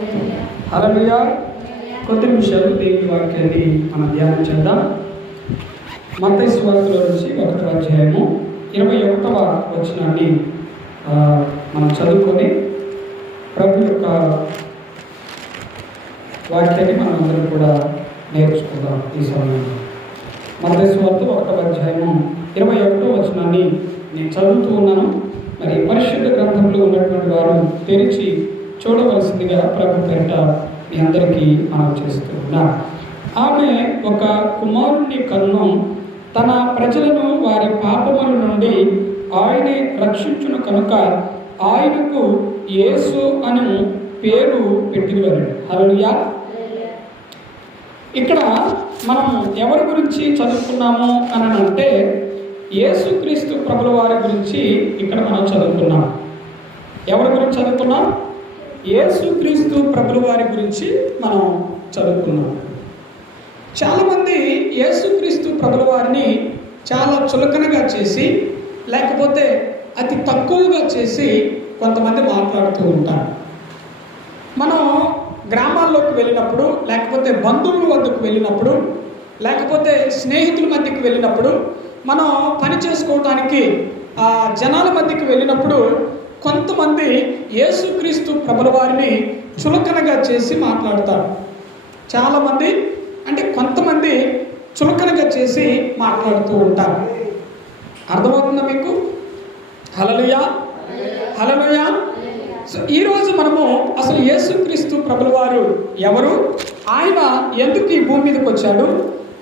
హల్లెలూయా. కొద్ది నిమిషాలు దేవుని వాక్యాన్ని మనం ధ్యానం చేద్దాం. మత సువార్తలో నుంచి ఒకటో అధ్యాయము ఇరవై ఒకటవ వచనాన్ని మనం చదువుకొని ప్రభు యొక్క వాక్యాన్ని మనం అందరం కూడా నేర్చుకుందాం ఈ సమయంలో. మత సువార్త ఒకటవ అధ్యాయము ఇరవై ఒకటో వచనాన్ని నేను చదువుతూ ఉన్నాను. మరి పరిశుద్ధ గ్రంథంలో ఉన్నటువంటి వారు తెరిచి చూడవలసిందిగా ప్రభు పేరిట మీ అందరికీ మనం చేస్తూ ఉన్నాం. ఆమె ఒక కుమారుని కన్ను తన ప్రజలను వారి పాపముల నుండి ఆయనే రక్షించును కనుక ఆయనకు యేసు అని పేరు పెట్టినవారు హల్లెలూయా. ఇక్కడ మనం ఎవరి గురించి చదువుకున్నాము అని అంటే యేసుక్రీస్తు ప్రభుల వారి గురించి ఇక్కడ మనం చదువుకున్నాం. ఎవరి గురించి చదువుకున్నాం? యేసుక్రీస్తు ప్రభుల వారి గురించి మనం చదువుకున్నాం. చాలామంది యేసుక్రీస్తు ప్రభుల వారిని చాలా చులకనగా చేసి లేకపోతే అతి తక్కువగా చేసి కొంతమంది మాట్లాడుతూ ఉంటారు. మనం గ్రామాల్లోకి వెళ్ళినప్పుడు లేకపోతే బంధువుల వద్దకు వెళ్ళినప్పుడు లేకపోతే స్నేహితుల మధ్యకి వెళ్ళినప్పుడు మనం పని చేసుకోవటానికి ఆ జనాల మధ్యకి వెళ్ళినప్పుడు కొంతమంది యేసుక్రీస్తు ప్రభుల వారిని చులకనగా చేసి మాట్లాడతారు. చాలామంది అంటే కొంతమంది చులకనగా చేసి మాట్లాడుతూ ఉంటారు. అర్థమవుతుందా మీకు? హలలుయా హలలుయా సో ఈరోజు మనము అసలు యేసుక్రీస్తు ప్రభుల వారు ఎవరు? ఆయన ఎందుకు ఈ భూమి మీదకి వచ్చాడు?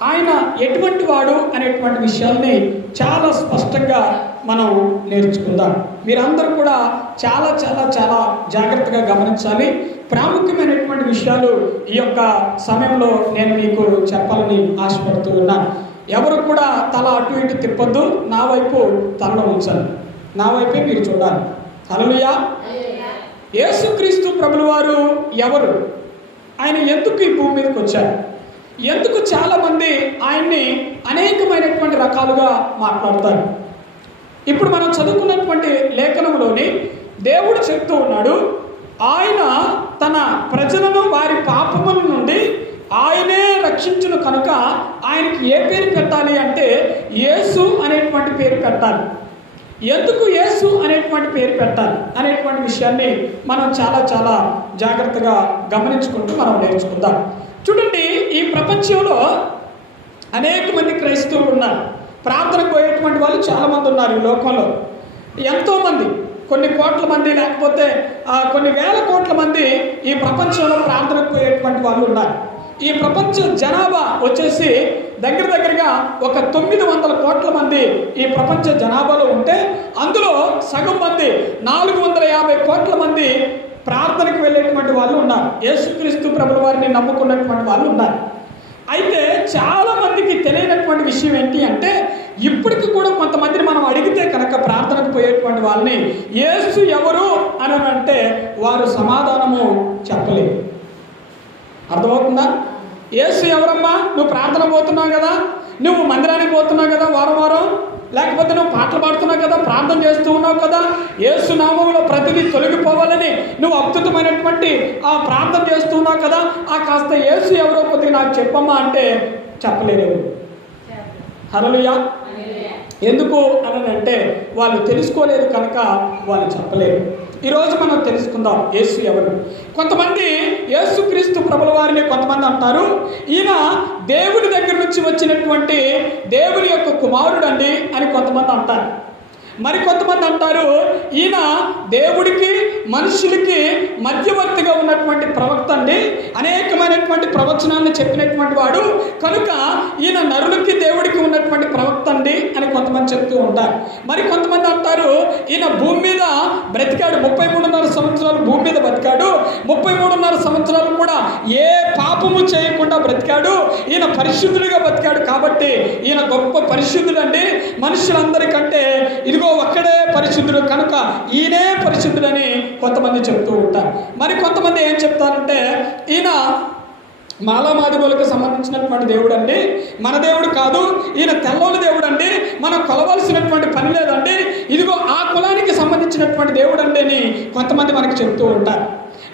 ఆయన ఎటువంటి వాడు అనేటువంటి విషయాల్ని చాలా స్పష్టంగా మనం నేర్చుకుందాం. మీరందరూ కూడా చాలా చాలా చాలా జాగ్రత్తగా గమనించాలి. ప్రాముఖ్యమైనటువంటి విషయాలు ఈ యొక్క సమయంలో నేను మీకు చెప్పాలని ఆశపడుతూ ఉన్నాను ఎవరు కూడా తల అటు ఇటు తిప్పొద్దు. నా వైపు తలలో ఉంచండి. నా వైపే మీరు చూడాలి. హల్లెలూయా. యేసుక్రీస్తు ప్రభుల వారు ఎవరు? ఆయన ఎందుకు ఈ భూమి మీదకి వచ్చారు? ఎందుకు చాలామంది ఆయన్ని అనేకమైనటువంటి రకాలుగా మాట్లాడతారు? ఇప్పుడు మనం చదువుకున్నటువంటి లేఖనంలోని దేవుడు చెప్తూ ఉన్నాడు ఆయన తన ప్రజలను వారి పాపముల నుండి ఆయనే రక్షించును కనుక ఆయనకి ఏ పేరు పెట్టాలి అంటే యేసు అనేటువంటి పేరు పెట్టాలి. ఎందుకు యేసు అనేటువంటి పేరు పెట్టాలి అనేటువంటి విషయాన్ని మనం చాలా చాలా జాగ్రత్తగా గమనించుకుంటూ మనం నేర్చుకుందాం. చూడండి ఈ ప్రపంచంలో అనేక మంది క్రైస్తవులు ఉన్నారు. ప్రార్థనకు పోయేటువంటి వాళ్ళు చాలామంది ఉన్నారు ఈ లోకంలో. ఎంతోమంది కొన్ని కోట్ల మంది లేకపోతే కొన్ని వేల కోట్ల మంది ఈ ప్రపంచంలో ప్రార్థనకు పోయేటువంటి వాళ్ళు ఉన్నారు. ఈ ప్రపంచ జనాభా వచ్చేసి దగ్గర దగ్గరగా ఒక తొమ్మిది వందల కోట్ల మంది ఈ ప్రపంచ జనాభాలో ఉంటే అందులో సగం మంది నాలుగు వందల యాభై కోట్ల ప్రార్థనకు వెళ్ళేటువంటి వాళ్ళు ఉన్నారు. యేసుక్రీస్తు ప్రభుల వారిని నమ్ముకున్నటువంటి వాళ్ళు ఉన్నారు. అయితే చాలా మందికి తెలియనటువంటి విషయం ఏంటి అంటే ఇప్పటికి కూడా కొంతమందిని మనం అడిగితే కనుక ప్రార్థనకు పోయేటువంటి వాళ్ళని యేసు ఎవరు? అని అంటే వారు సమాధానము చెప్పలేదు. అర్థమవుతుందా? యేసు ఎవరమ్మా? నువ్వు ప్రార్థన పోతున్నావు కదా? నువ్వు మందిరానికి పోతున్నావు కదా వారం వారం? లేకపోతే నువ్వు పాటలు పాడుతున్నావు కదా ప్రార్థన చేస్తూ ఉన్నావు కదా యేసు నామంలో ప్రతిదీ తొలగిపోవాలని నువ్వు అద్భుతమైనటువంటి ఆ ప్రార్థన చేస్తూ ఉన్నావు కదా ఆ కాస్త యేసు ఎవరో కొద్దిగా నాకు చెప్పమ్మా అంటే చెప్పలేరు హరలుయా ఎందుకు అని అంటే వాళ్ళు తెలుసుకోలేదు కనుక వాళ్ళు చెప్పలేరు. ఈరోజు మనం తెలుసుకుందాం యేసు ఎవరు. కొంతమంది యేసుక్రీస్తు ప్రభుల వారిని కొంతమంది అంటారు. ఈయన దేవుని దగ్గర నుంచి వచ్చినటువంటి దేవుని యొక్క కుమారుడు అండి అని కొంతమంది అంటారు. మరి కొంతమంది అంటారు ఈయన దేవుడికి మనుషులకి మధ్యవర్తిగా ఉన్నటువంటి ప్రవక్త అండి. అనేకమైనటువంటి ప్రవచనాలను చెప్పినటువంటి వాడు. కనుక ఈయన నరులకి దేవుడికి ఉన్నటువంటి ప్రవక్త అండి అని కొంతమంది చెప్తూ ఉంటారు. మరి కొంతమంది అంటారు ఈయన భూమి మీద బ్రతికాడు. ముప్పై మూడున్నర సంవత్సరాలు భూమి మీద బతికాడు. ముప్పై మూడున్నర సంవత్సరాలు కూడా ఏ పాపము చేయకుండా బ్రతికాడు. ఈయన పరిశుద్ధుడిగా బ్రతికాడు కాబట్టి ఈయన గొప్ప పరిశుద్ధుడండి. మనుషులందరికంటే ఇదిగో ఒక్కడే పరిశుద్ధుడు. కనుక ఈయనే పరిశుద్ధుడని కొంతమంది చెప్తూ ఉంటారు. మరి కొంతమంది ఏం చెప్తారంటే ఈయన మాలామాదిగోలకు సంబంధించినటువంటి దేవుడు అండి మన దేవుడు కాదు ఈయన తెల్లోని దేవుడు అండి మనం కొలవలసినటువంటి పని లేదండి. ఇదిగో ఆ కులానికి సంబంధించినటువంటి దేవుడు అండి అని కొంతమంది మనకి చెప్తూ ఉంటారు.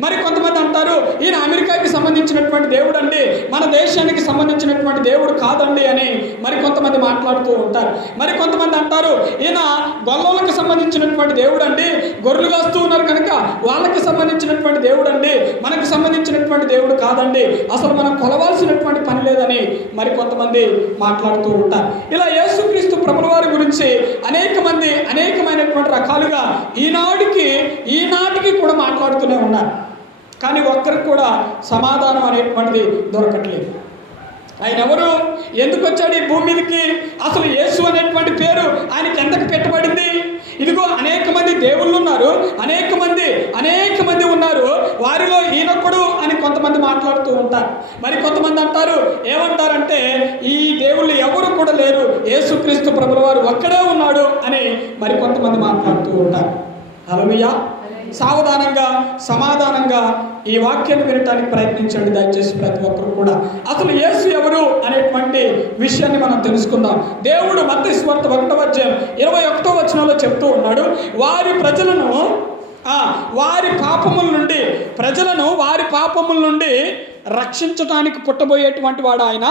మరి కొంతమంది అంటారు ఈయన అమెరికాకి సంబంధించినటువంటి దేవుడు అండి మన దేశానికి సంబంధించినటువంటి దేవుడు కాదండి అని మరి కొంతమంది మాట్లాడుతూ ఉంటారు. మరి కొంతమంది అంటారు ఈయన గొల్లలకు సంబంధించినటువంటి దేవుడు అండి గొర్రెలు కాస్తూ ఉన్నారు కనుక వాళ్ళకి సంబంధించినటువంటి దేవుడు అండి మనకు సంబంధించినటువంటి దేవుడు కాదండి. అసలు మనం కొలవాల్సినటువంటి పని లేదని మరి కొంతమంది మాట్లాడుతూ ఉంటారు. ఇలా యేసుక్రీస్తు ప్రభుల వారి గురించి అనేక మంది అనేకమైనటువంటి రకాలుగా ఈనాటికి ఈనాటికి కూడా మాట్లాడుతూనే ఉన్నారు. కానీ ఒక్కరికి కూడా సమాధానం అనేటువంటిది దొరకట్లేదు. ఆయన ఎవరు? ఎందుకు వచ్చాడు ఈ భూమి మీదకి? అసలు యేసు అనేటువంటి పేరు ఆయనకి ఎంతకు పెట్టబడింది? ఇదిగో అనేక మంది దేవుళ్ళు ఉన్నారు. అనేక మంది అనేక మంది ఉన్నారు. వారిలో ఈయనొక్కడు అని కొంతమంది మాట్లాడుతూ ఉంటారు. మరి కొంతమంది అంటారు ఏమంటారంటే ఈ దేవుళ్ళు ఎవరు కూడా లేరు. యేసుక్రీస్తు ప్రభుల వారు ఒక్కడే ఉన్నాడు అని మరి కొంతమంది మాట్లాడుతూ ఉంటారు. అలవియా సావధానంగా సమాధానంగా ఈ వాక్యాన్ని వినటానికి ప్రయత్నించండి. దయచేసి ప్రతి ఒక్కరు కూడా. అసలు యేసు ఎవరు అనేటువంటి విషయాన్ని మనం తెలుసుకుందాం. దేవుడు మత స్వార్థ ఒకటో అధ్యాయం ఇరవై ఒకటో వచనంలో చెప్తూ ఉన్నాడు. వారి ప్రజలను వారి పాపముల నుండి ప్రజలను వారి పాపముల నుండి రక్షించడానికి పుట్టబోయేటువంటి వాడు ఆయన.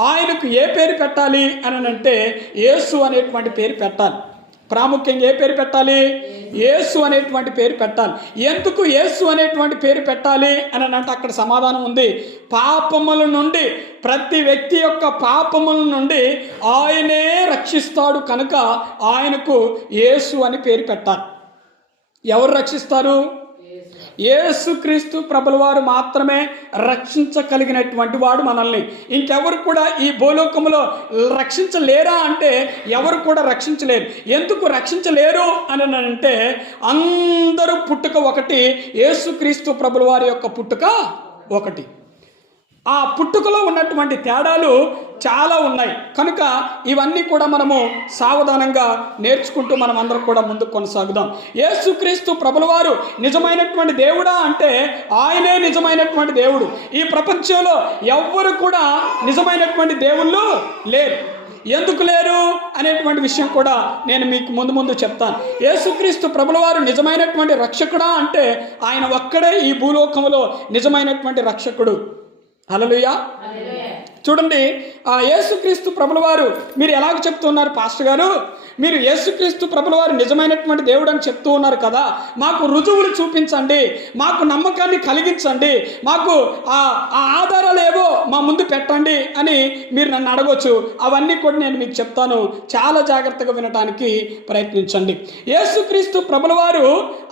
ఆయనకు ఏ పేరు పెట్టాలి అని అంటే యేసు అనేటువంటి పేరు పెట్టాలి. ప్రాముఖ్యంగా ఏ పేరు పెట్టాలి? యేసు. అనేటువంటి పేరు పెట్టాలి. ఎందుకు యేసు అనేటువంటి పేరు పెట్టాలి అని అంటే అక్కడ సమాధానం ఉంది. పాపముల నుండి ప్రతి వ్యక్తి యొక్క పాపముల నుండి ఆయనే రక్షిస్తాడు కనుక ఆయనకు యేసు అని పేరు పెట్టాలి. ఎవరు రక్షిస్తారు? ఏసుక్రీస్తు ప్రభుల వారు మాత్రమే రక్షించగలిగినటువంటి వాడు మనల్ని. ఇంకెవరు కూడా ఈ భూలోకంలో రక్షించలేరా అంటే ఎవరు కూడా రక్షించలేరు. ఎందుకు రక్షించలేరు అని అంటే అందరూ పుట్టుక ఒకటి ఏసుక్రీస్తు ప్రభుల వారి యొక్క పుట్టుక ఒకటి. ఆ పుట్టుకలో ఉన్నటువంటి తేడాలు చాలా ఉన్నాయి. కనుక ఇవన్నీ కూడా మనము సావధానంగా నేర్చుకుంటూ మనం అందరం కూడా ముందుకు కొనసాగుదాం. యేసుక్రీస్తు ప్రభులవారు నిజమైనటువంటి దేవుడా అంటే ఆయనే నిజమైనటువంటి దేవుడు. ఈ ప్రపంచంలో ఎవ్వరు కూడా నిజమైనటువంటి దేవుళ్ళు లేరు. ఎందుకు లేరు అనేటువంటి విషయం కూడా నేను మీకు ముందు ముందు చెప్తాను. యేసుక్రీస్తు ప్రభులవారు నిజమైనటువంటి రక్షకుడా అంటే ఆయన ఒక్కడే ఈ భూలోకంలో నిజమైనటువంటి రక్షకుడు. హల్లెలూయా చూడండి ఆ యేసుక్రీస్తు ప్రభుల వారు మీరు ఎలాగ చెప్తున్నారు పాస్టర్ గారు? మీరు యేసుక్రీస్తు ప్రభుల వారు నిజమైనటువంటి దేవుడు అని చెప్తూ ఉన్నారు కదా. మాకు రుజువులు చూపించండి మాకు నమ్మకాన్ని కలిగించండి మాకు ఆ ఆ ఆధారాలు ఏవో మా ముందు పెట్టండి అని మీరు నన్ను అడగొచ్చు. అవన్నీ కూడా నేను మీకు చెప్తాను. చాలా జాగ్రత్తగా వినటానికి ప్రయత్నించండి. యేసుక్రీస్తు ప్రభుల వారు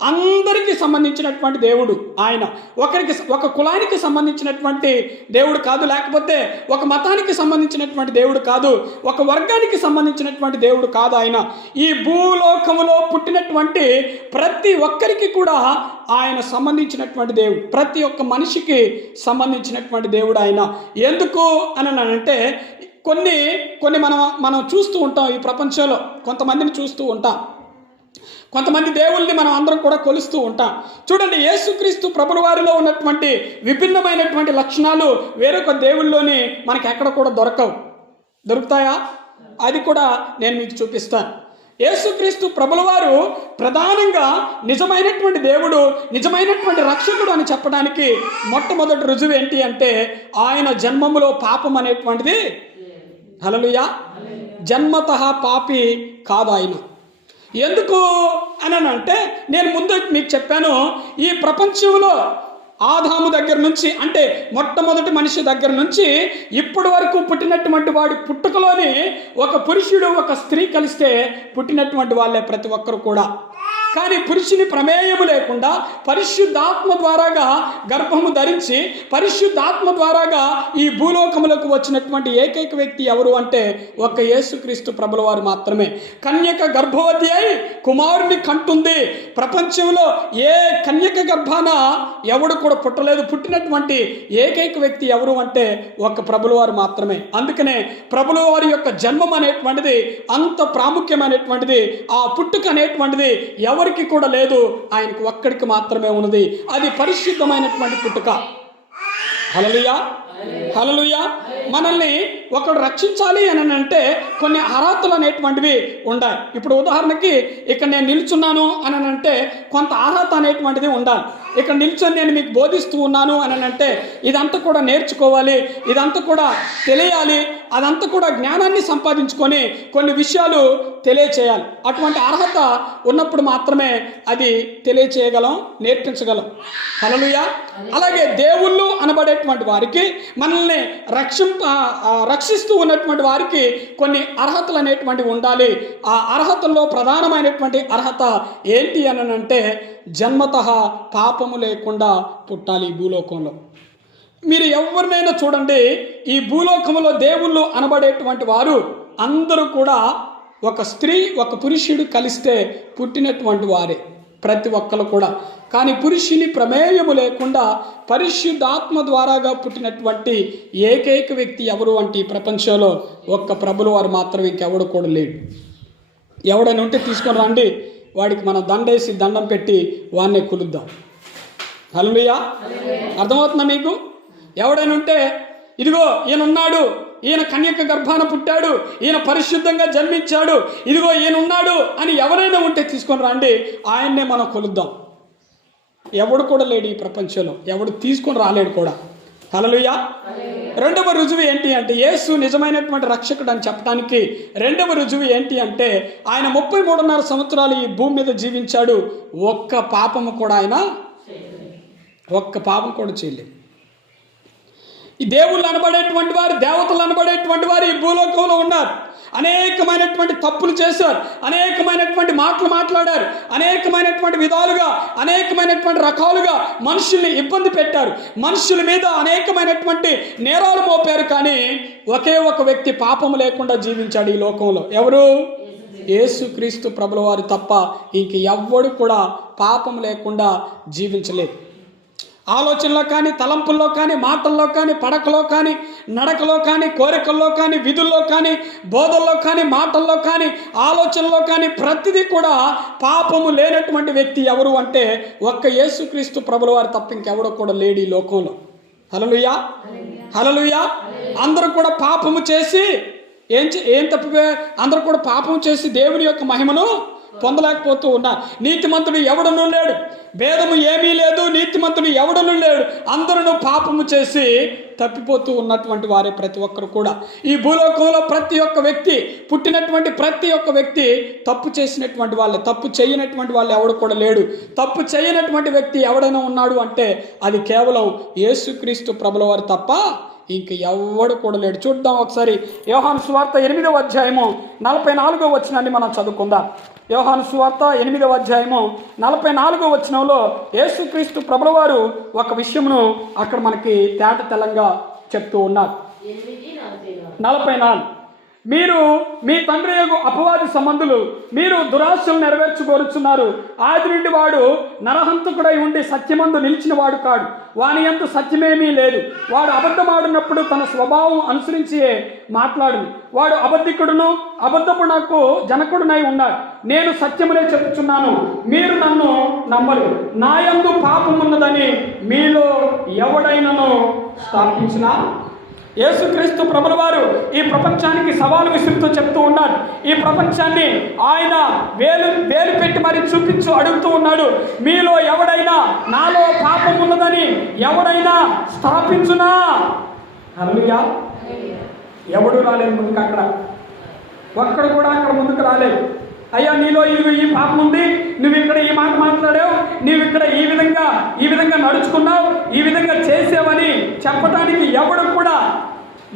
అందరికీ సంబంధించినటువంటి దేవుడు ఆయన. ఒకరికి ఒక కులానికి సంబంధించినటువంటి దేవుడు కాదు లేకపోతే ఒక మతానికి సంబంధించినటువంటి దేవుడు కాదు. ఒక వర్గానికి సంబంధించినటువంటి దేవుడు కాదు ఆయన. ఈ భూలోకములో పుట్టినటువంటి ప్రతి ఒక్కరికి కూడా ఆయన సంబంధించినటువంటి దేవుడు. ప్రతి ఒక్క మనిషికి సంబంధించినటువంటి దేవుడు ఆయన. ఎందుకు అని అంటే కొన్ని కొన్ని మనం మనం చూస్తూ ఉంటాం ఈ ప్రపంచంలో. కొంతమందిని చూస్తూ ఉంటాం. కొంతమంది దేవుల్ని మనం అందరం కూడా కొలుస్తూ ఉంటాం. చూడండి యేసుక్రీస్తు ప్రభుల వారిలో ఉన్నటువంటి విభిన్నమైనటువంటి లక్షణాలు వేరొక దేవుల్లోని మనకి ఎక్కడ కూడా దొరకవు. దొరుకుతాయా? అది కూడా నేను మీకు చూపిస్తాను. యేసుక్రీస్తు ప్రభుల వారు ప్రధానంగా నిజమైనటువంటి దేవుడు నిజమైనటువంటి రక్షకుడు అని చెప్పడానికి మొట్టమొదటి రుజువు ఏంటి అంటే ఆయన జన్మములో పాపం అనేటువంటిది. హలలుయా జన్మత పాపి కాదు ఆయన. ఎందుకు అని అంటే నేను ముందు మీకు చెప్పాను ఈ ప్రపంచంలో ఆదాము దగ్గర నుంచి అంటే మొట్టమొదటి మనిషి దగ్గర నుంచి ఇప్పటి వరకు పుట్టినటువంటి వాడి పుట్టుకలోని ఒక పురుషుడు ఒక స్త్రీ కలిస్తే పుట్టినటువంటి వాళ్ళే ప్రతి ఒక్కరు కూడా. కానీ పురుషుని ప్రమేయము లేకుండా పరిశుద్ధాత్మ ద్వారాగా గర్భము ధరించి పరిశుద్ధాత్మ ద్వారాగా ఈ భూలోకములకు వచ్చినటువంటి ఏకైక వ్యక్తి ఎవరు అంటే ఒక యేసుక్రీస్తు ప్రభుల వారు మాత్రమే. కన్యక గర్భవతి అయి కుమారుని కంటుంది. ప్రపంచంలో ఏ కన్యక గర్భాన ఎవడు కూడా పుట్టలేదు. పుట్టినటువంటి ఏకైక వ్యక్తి ఎవరు అంటే ఒక ప్రభుల వారు మాత్రమే. అందుకనే ప్రభుల వారి యొక్క జన్మం అనేటువంటిది అంత ప్రాముఖ్యమైనటువంటిది. ఆ పుట్టుక అనేటువంటిది ఎవరు ఎవరికి కూడా లేదు. ఆయనకు ఒక్కడికి మాత్రమే ఉన్నది. అది పరిశుద్ధమైనటువంటి పుట్టుక. హలలుయా హలలుయ మనల్ని ఒకడు రక్షించాలి అని అంటే కొన్ని అర్హతలు అనేటువంటివి ఉండాలి. ఇప్పుడు ఉదాహరణకి ఇక్కడ నేను నిల్చున్నాను అని అంటే కొంత అర్హత అనేటువంటిది ఉండాలి. ఇక్కడ నిల్చొని నేను మీకు బోధిస్తూ ఉన్నాను అని అంటే ఇదంతా కూడా నేర్చుకోవాలి ఇదంతా కూడా తెలియాలి అదంతా కూడా జ్ఞానాన్ని సంపాదించుకొని కొన్ని విషయాలు తెలియచేయాలి. అటువంటి అర్హత ఉన్నప్పుడు మాత్రమే అది తెలియచేయగలం నేర్పించగలం. హలలుయా అలాగే దేవుళ్ళు అనబడేటువంటి వారికి మనల్ని రక్షింప రక్షిస్తూ ఉన్నటువంటి వారికి కొన్ని అర్హతలు అనేటువంటివి ఉండాలి. ఆ అర్హతల్లో ప్రధానమైనటువంటి అర్హత ఏంటి అని అంటే జన్మత పాపము లేకుండా పుట్టాలి ఈ భూలోకంలో. మీరు ఎవరినైనా చూడండి ఈ భూలోకంలో దేవుళ్ళు అనబడేటువంటి వారు అందరూ కూడా ఒక స్త్రీ ఒక పురుషుడు కలిస్తే పుట్టినటువంటి వారే. ప్రతి ఒక్కరు కూడా. కానీ పురుషుని ప్రమేయము లేకుండా పరిశుద్ధాత్మ ద్వారాగా పుట్టినటువంటి ఏకైక వ్యక్తి ఎవరు అంటే ఈ ప్రపంచంలో ఒక్క ప్రభులు వారు మాత్రం ఇంకెవడు కూడా లేడు. ఎవడైనా ఉంటే తీసుకొని రండి. వాడికి మనం దండేసి దండం పెట్టి వాడిని కులుద్దాం. హలో అర్థమవుతుందా మీకు? ఎవడైనా ఉంటే ఇదిగో ఈయనున్నాడు. ఈయన కన్యక గర్భాన పుట్టాడు ఈయన పరిశుద్ధంగా జన్మించాడు ఇదిగో ఈయన ఉన్నాడు అని ఎవరైనా ఉంటే తీసుకొని రండి ఆయన్నే మనం కొలుద్దాం. ఎవడు కూడా లేడు ఈ ప్రపంచంలో ఎవడు తీసుకొని రాలేడు కూడా. హలలుయా రెండవ రుజువు ఏంటి అంటే యేసు నిజమైనటువంటి రక్షకుడు అని చెప్పడానికి రెండవ రుజువు ఏంటి అంటే ఆయన ముప్పై మూడున్నర సంవత్సరాలు ఈ భూమి మీద జీవించాడు ఒక్క పాపము కూడా ఆయన ఒక్క పాపం కూడా చేయలేదు. ఈ దేవుళ్ళు అనబడేటువంటి వారు దేవతలు అనబడేటువంటి వారు ఈ భూలోకంలో ఉన్నారు. అనేకమైనటువంటి తప్పులు చేశారు. అనేకమైనటువంటి మాటలు మాట్లాడారు. అనేకమైనటువంటి విధాలుగా అనేకమైనటువంటి రకాలుగా మనుషుల్ని ఇబ్బంది పెట్టారు. మనుషుల మీద అనేకమైనటువంటి నేరాలు మోపారు. కానీ ఒకే ఒక వ్యక్తి పాపం లేకుండా జీవించాడు ఈ లోకంలో. ఎవరు? యేసుక్రీస్తు ప్రభుల వారు తప్ప ఇంక ఎవ్వడు కూడా పాపం లేకుండా జీవించలేదు. ఆలోచనలో కానీ తలంపుల్లో కానీ మాటల్లో కానీ పడకలో కానీ నడకలో కానీ కోరికల్లో కానీ విధుల్లో కానీ బోధల్లో కానీ మాటల్లో కానీ ఆలోచనలో కానీ ప్రతిదీ కూడా పాపము లేనటువంటి వ్యక్తి ఎవరు అంటే ఒక్క యేసుక్రీస్తు ప్రభుల వారు తప్ప ఇంకెవడో కూడా లేడు ఈ లోకంలో. హలలుయా హలలుయా అందరూ కూడా పాపము చేసి ఏం చే- ఏం తప్పిపోయా అందరూ కూడా పాపం చేసి దేవుని యొక్క మహిమను పొందలేకపోతూ ఉన్నా. నీతిమంతుడు ఎవడను లేడు. భేదము ఏమీ లేదు. నీతిమంతుడు ఎవడను లేడు. అందరూ పాపము చేసి తప్పిపోతూ ఉన్నటువంటి వారే ప్రతి ఒక్కరు కూడా. ఈ భూలోకంలో ప్రతి ఒక్క వ్యక్తి పుట్టినటువంటి ప్రతి ఒక్క వ్యక్తి తప్పు చేసినటువంటి వాళ్ళే. తప్పు చేయనటువంటి వాళ్ళు ఎవడు కూడా లేడు. తప్పు చేయనటువంటి వ్యక్తి ఎవడైనా ఉన్నాడు అంటే అది కేవలం యేసుక్రీస్తు ప్రభుల వారు తప్ప ఇంక ఎవడు కూడా లేడు. చూద్దాం ఒకసారి యోహాను స్వార్థ ఎనిమిదవ అధ్యాయము నలభై నాలుగో వచ్చినాన్ని మనం చదువుకుందాం. యోహాను సువార్త ఎనిమిదవ అధ్యాయము నలభై నాలుగో వచనంలో యేసుక్రీస్తు ప్రభుల వారు ఒక విషయమును అక్కడ మనకి తేట తెల్లంగా చెప్తూ ఉన్నారు. నలభై నాలుగు. మీరు మీ తండ్రి యొక్క అపవాది సంబంధులు మీరు దురాశలు నెరవేర్చుకోరుచున్నారు. ఆది నుండి వాడు నరహంతకుడై ఉండి సత్యమందు నిలిచిన వాడు కాడు. వాని ఎందు సత్యమేమీ లేదు. వాడు అబద్ధమాడినప్పుడు తన స్వభావం అనుసరించి మాట్లాడు వాడు అబద్ధికుడును అబద్ధపు నాకు జనకుడునై ఉన్నాడు. నేను సత్యమునే చెప్పుచున్నాను. మీరు నన్ను నమ్మరు. నా పాపం పాపమున్నదని మీలో ఎవడైనను స్థాపించినా యేసుక్రీస్తు ప్రభుల వారు ఈ ప్రపంచానికి సవాలు విసురుతూ చెప్తూ ఉన్నాడు ఈ ప్రపంచాన్ని ఆయన వేలు వేలు పెట్టి మరి చూపించు అడుగుతూ ఉన్నాడు. మీలో ఎవడైనా నాలో పాపం ఉన్నదని ఎవడైనా స్థాపించునా? హల్లెలూయా. ఎవడు రాలేదు ముందుకు అక్కడ. ఒక్కడు కూడా అక్కడ ముందుకు రాలేదు. అయ్యా నీలో ఇదిగో ఈ పాపం ఉంది. నువ్వు ఇక్కడ ఈ మాట మాట్లాడావు. నీవు ఇక్కడ ఈ విధంగా ఈ విధంగా నడుచుకున్నావు. ఈ విధంగా చేసావని చెప్పడానికి ఎవడు కూడా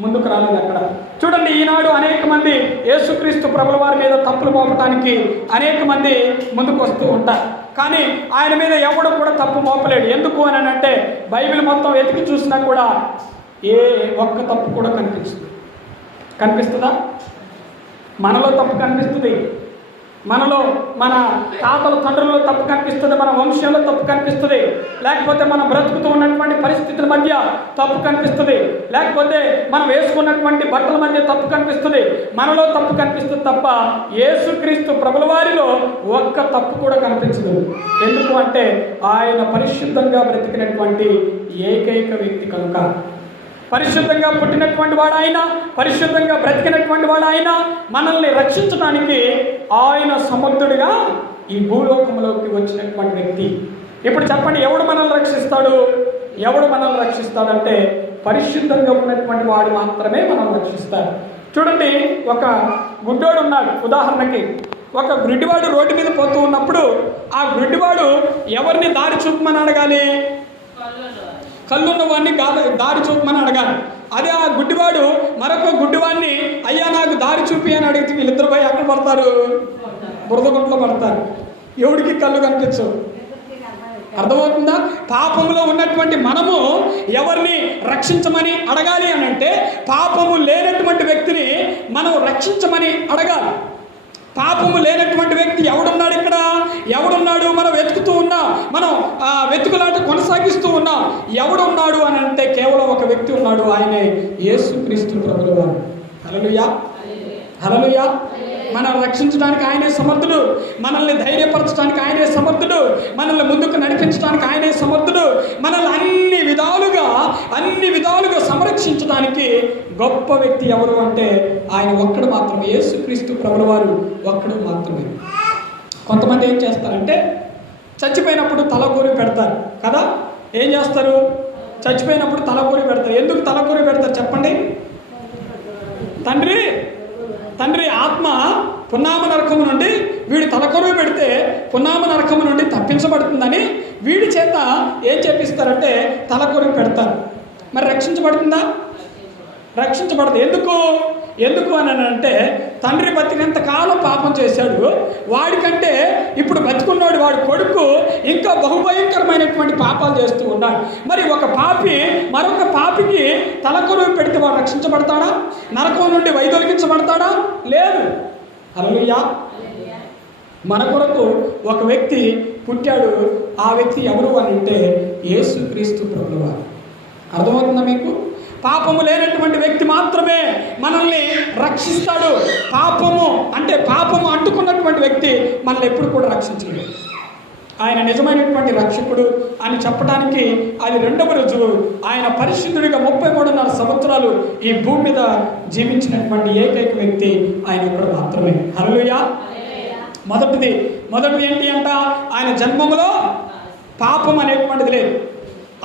ముందుకు రాలేదు అక్కడ. చూడండి ఈనాడు అనేక మంది యేసుక్రీస్తు ప్రభుల వారి మీద తప్పులు మోపటానికి అనేక మంది ముందుకు వస్తూ ఉంటారు. కానీ ఆయన మీద ఎవడు కూడా తప్పు మోపలేడు. ఎందుకు అని అంటే బైబిల్ మొత్తం వెతికి చూసినా కూడా ఏ ఒక్క తప్పు కూడా కనిపిస్తుంది కనిపిస్తుందా? మనలో తప్పు కనిపిస్తుంది. మనలో మన తాతల తండ్రుల్లో తప్పు కనిపిస్తుంది మన వంశంలో తప్పు కనిపిస్తుంది. లేకపోతే మనం బ్రతుకుతూ ఉన్నటువంటి పరిస్థితుల మధ్య తప్పు కనిపిస్తుంది. లేకపోతే మనం వేసుకున్నటువంటి బట్టల మధ్య తప్పు కనిపిస్తుంది. మనలో తప్పు కనిపిస్తుంది తప్ప యేసుక్రీస్తు ప్రభుల వారిలో ఒక్క తప్పు కూడా కనిపించదు ఎందుకు అంటే ఆయన పరిశుద్ధంగా బ్రతికినటువంటి ఏకైక వ్యక్తి కనుక. పరిశుద్ధంగా పుట్టినటువంటి వాడు ఆయన పరిశుద్ధంగా బ్రతికినటువంటి వాడు ఆయన. మనల్ని రక్షించడానికి ఆయన సమర్థుడిగా ఈ భూలోకంలోకి వచ్చినటువంటి వ్యక్తి. ఇప్పుడు చెప్పండి ఎవడు మనల్ని రక్షిస్తాడు? ఎవడు మనల్ని రక్షిస్తాడంటే పరిశుద్ధంగా ఉన్నటువంటి వాడు మాత్రమే మనల్ని రక్షిస్తాడు. చూడండి ఒక గుడ్డోడు ఉన్నాడు ఉదాహరణకి. ఒక గుడ్డివాడు రోడ్డు మీద పోతూ ఉన్నప్పుడు ఆ గుడ్డివాడు ఎవరిని దారి చూపమని అడగాలి? కళ్ళున్న వాడిని దారి చూపమని అడగాలి. అదే ఆ గుడ్డివాడు మరొక గుడ్డివాడిని అయ్యా నాకు దారి చూపి అని అడిగితే వీళ్ళిద్దరు పోయి ఎక్కడ పడతారు? బురదగుంటలో పడతారు. ఎవడికి కళ్ళు కనిపించవు? అర్థమవుతుందా? పాపములో ఉన్నటువంటి మనము ఎవరిని రక్షించమని అడగాలి అని అంటే పాపము లేనటువంటి వ్యక్తిని మనం రక్షించమని అడగాలి. పాపము లేనటువంటి వ్యక్తి ఎవడున్నాడు ఇక్కడ? ఎవడున్నాడు? మనం వెతుకుతూ ఉన్నాం. మనం ఆ, వెతుకులాట కొనసాగిస్తూ ఉన్నాం. ఎవడున్నాడు అని అంటే కేవలం ఒక వ్యక్తి ఉన్నాడు. ఆయనే యేసుక్రీస్తు ప్రభులు వారు హలలుయా మనల్ని రక్షించడానికి ఆయనే సమర్థుడు. మనల్ని ధైర్యపరచడానికి ఆయనే సమర్థుడు. మనల్ని ముందుకు నడిపించడానికి ఆయనే సమర్థుడు. మనల్ని అన్ని విధాలుగా అన్ని విధాలుగా సంరక్షించడానికి గొప్ప వ్యక్తి ఎవరు అంటే ఆయన ఒక్కడు మాత్రమే. యేసుక్రీస్తు ప్రభుల వారు ఒక్కడు మాత్రమే. కొంతమంది ఏం చేస్తారంటే చచ్చిపోయినప్పుడు తలకూరి పెడతారు. కదా? ఏం చేస్తారు? చచ్చిపోయినప్పుడు తలకూరి పెడతారు. ఎందుకు తలకూరి పెడతారు చెప్పండి? తండ్రి తండ్రి ఆత్మ పున్నామ నరకము నుండి వీడు తలకొరువు పెడితే పున్నామ నరకము నుండి తప్పించబడుతుందని వీడి చేత ఏం చేపిస్తారంటే తలకొరువు పెడతారు. మరి రక్షించబడుతుందా? రక్షించబడదు. ఎందుకు? ఎందుకు అని అంటే తండ్రి బతికినంత కాలం పాపం చేశాడు. వాడికంటే ఇప్పుడు బతుకున్నాడు వాడి కొడుకు ఇంకా బహుభయంకరమైనటువంటి పాపాలు చేస్తూ ఉన్నాడు. మరి ఒక పాపి మరొక పాపికి తలకొరువు పెడితే వాడు రక్షించబడతాడా? నరకం నుండి వైదొలిగించబడతాడా? లేదు. అలలుయ్యా మన కొరకు ఒక వ్యక్తి పుట్టాడు. ఆ వ్యక్తి ఎవరు అని అంటే యేసుక్రీస్తు ప్రభువారు. అర్థమవుతుందా మీకు? పాపము లేనటువంటి వ్యక్తి మాత్రమే మనల్ని రక్షిస్తాడు. పాపము అంటే పాపము అంటుకున్నటువంటి వ్యక్తి మనల్ని ఎప్పుడు కూడా రక్షించలేడు. ఆయన నిజమైనటువంటి రక్షకుడు అని చెప్పడానికి అది రెండవ రుజువు ఆయన పరిశుద్ధుడిగా ముప్పై మూడున్నర సంవత్సరాలు ఈ భూమి మీద జీవించినటువంటి ఏకైక వ్యక్తి ఆయన ఇప్పుడు మాత్రమే. హరలుయా మొదటిది మొదటిది ఏంటి అంట? ఆయన జన్మములో పాపం అనేటువంటిది లేదు.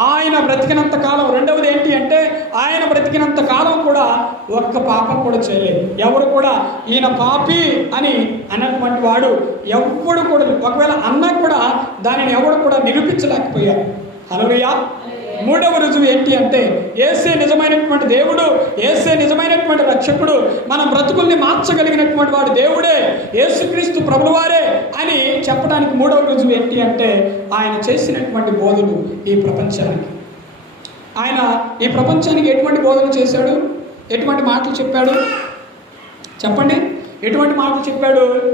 ఆయన బ్రతికినంత కాలం రెండవది ఏంటి అంటే ఆయన బ్రతికినంత కాలం కూడా ఒక్క పాపం కూడా చేయలేదు. ఎవరు కూడా ఈయన పాపి అని అన్నటువంటి వాడు ఎవడు కూడా ఒకవేళ అన్నా కూడా దానిని ఎవడు కూడా నిరూపించలేకపోయారు హలోయా మూడవ రుజువు ఏంటి అంటే ఏసే నిజమైనటువంటి దేవుడు ఏసే నిజమైనటువంటి రక్షకుడు మన బ్రతుకుల్ని మార్చగలిగినటువంటి వాడు దేవుడే యేసుక్రీస్తు ప్రభువారే అని చెప్పడానికి మూడవ రుజువు ఏంటి అంటే ఆయన చేసినటువంటి బోధలు ఈ ప్రపంచానికి. ఆయన ఈ ప్రపంచానికి ఎటువంటి బోధన చేశాడు? ఎటువంటి మాటలు చెప్పాడు? చెప్పండి. ఎటువంటి మాటలు చెప్పాడు?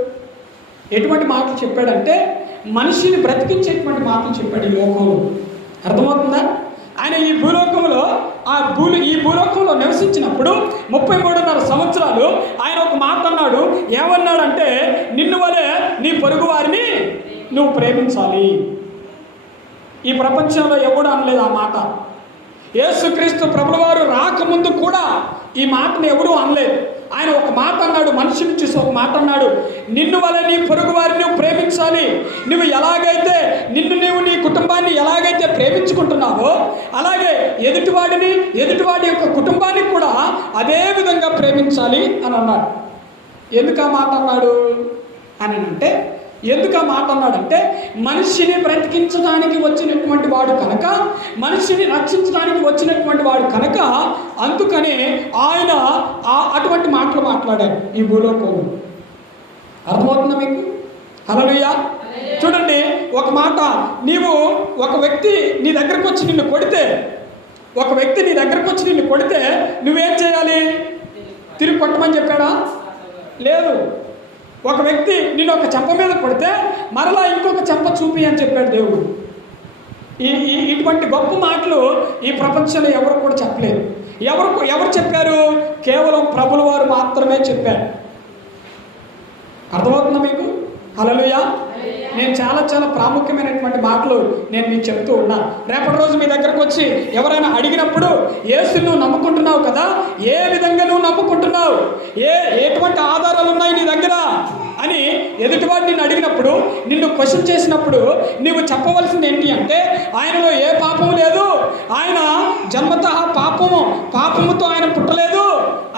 ఎటువంటి మాటలు చెప్పాడంటే మనిషిని బ్రతికించేటువంటి మాటలు చెప్పాడు ఈ లోకంలో అర్థమవుతుందా? ఆయన ఈ భూలోకంలో ఆ భూ ఈ భూలోకంలో నివసించినప్పుడు ముప్పై మూడున్నర సంవత్సరాలు ఆయన ఒక మాట అన్నాడు. ఏమన్నాడంటే నిన్ను వలె నీ పొరుగు వారిని నువ్వు ప్రేమించాలి. ఈ ప్రపంచంలో ఎవడు అనలేదు ఆ మాట. యేసుక్రీస్తు ప్రభులవారు రాకముందు కూడా ఈ మాటను ఎవడూ అనలేదు. ఆయన ఒక మాట అన్నాడు మనిషిని చూసి ఒక మాట అన్నాడు నిన్ను వల్ల నీ పొరుగు వారిని ప్రేమించాలి. నువ్వు ఎలాగైతే నిన్ను నీవు నీ కుటుంబాన్ని ఎలాగైతే ప్రేమించుకుంటున్నావో అలాగే ఎదుటివాడిని ఎదుటివాడి యొక్క కుటుంబాన్ని కూడా అదే విధంగా ప్రేమించాలి అని అన్నాడు. ఎందుకు ఆ మాట అన్నాడు? అని అంటే ఎందుకు ఆ మాట అన్నాడంటే మనిషిని బ్రతికించడానికి వచ్చినటువంటి వాడు కనుక మనిషిని రక్షించడానికి వచ్చినటువంటి వాడు కనుక అందుకని ఆయన ఆ అటువంటి మాటలు మాట్లాడారు ఈ భూలోకంలో అర్థమవుతుందా మీకు? హల్లెలూయా. చూడండి ఒక మాట నీవు ఒక వ్యక్తి నీ దగ్గరకు వచ్చి నిన్ను కొడితే ఒక వ్యక్తి నీ దగ్గరకు వచ్చి నిన్ను కొడితే నువ్వేం చేయాలి? తిరిగి కొట్టమని చెప్పాడా? లేదు. ఒక వ్యక్తి నేను ఒక చెంప మీద కొడితే మరలా ఇంకొక చెంప చూపి అని చెప్పాడు దేవుడు. ఈ ఈ ఇటువంటి గొప్ప మాటలు ఈ ప్రపంచంలో ఎవరు కూడా చెప్పలేరు ఎవరు ఎవరు చెప్పారు? కేవలం ప్రభుల వారు మాత్రమే చెప్పారు. అర్థమవుతుందా మీకు? హలలుయా నేను చాలా చాలా ప్రాముఖ్యమైనటువంటి మాటలు నేను మీకు చెప్తూ ఉన్నా. రేపటి రోజు మీ దగ్గరకు వచ్చి ఎవరైనా అడిగినప్పుడు ఏసు నువ్వు నమ్ముకుంటున్నావు కదా? ఏ విధంగా నువ్వు నమ్ముకుంటున్నావు? ఏ ఎటువంటి ఆధారాలు ఉన్నాయి నీ దగ్గర? అని ఎదుటివాడు నిన్ను అడిగినప్పుడు నిన్ను క్వశ్చన్ చేసినప్పుడు నీవు చెప్పవలసింది ఏంటి అంటే ఆయనలో ఏ పాపము లేదు. ఆయన జన్మత పాపము పాపముతో ఆయన పుట్టలేదు.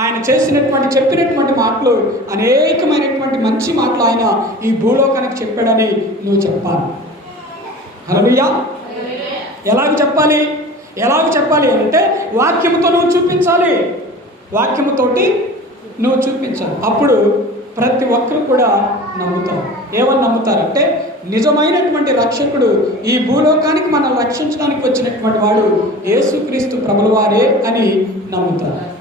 ఆయన చేసినటువంటి చెప్పినటువంటి మాటలు అనేకమైనటువంటి మంచి మాటలు ఆయన ఈ భూలోకానికి చెప్పాడని నువ్వు చెప్పాలి. హలలుయ్యా ఎలాగ చెప్పాలి? ఎలాగ చెప్పాలి అంటే వాక్యముతో నువ్వు చూపించాలి. వాక్యముతోటి నువ్వు చూపించాలి. అప్పుడు ప్రతి ఒక్కరు కూడా నమ్ముతారు. ఏమని నమ్ముతారంటే నిజమైనటువంటి రక్షకుడు ఈ భూలోకానికి మనం రక్షించడానికి వచ్చినటువంటి వాడు యేసుక్రీస్తు ప్రభులవారే అని నమ్ముతారు.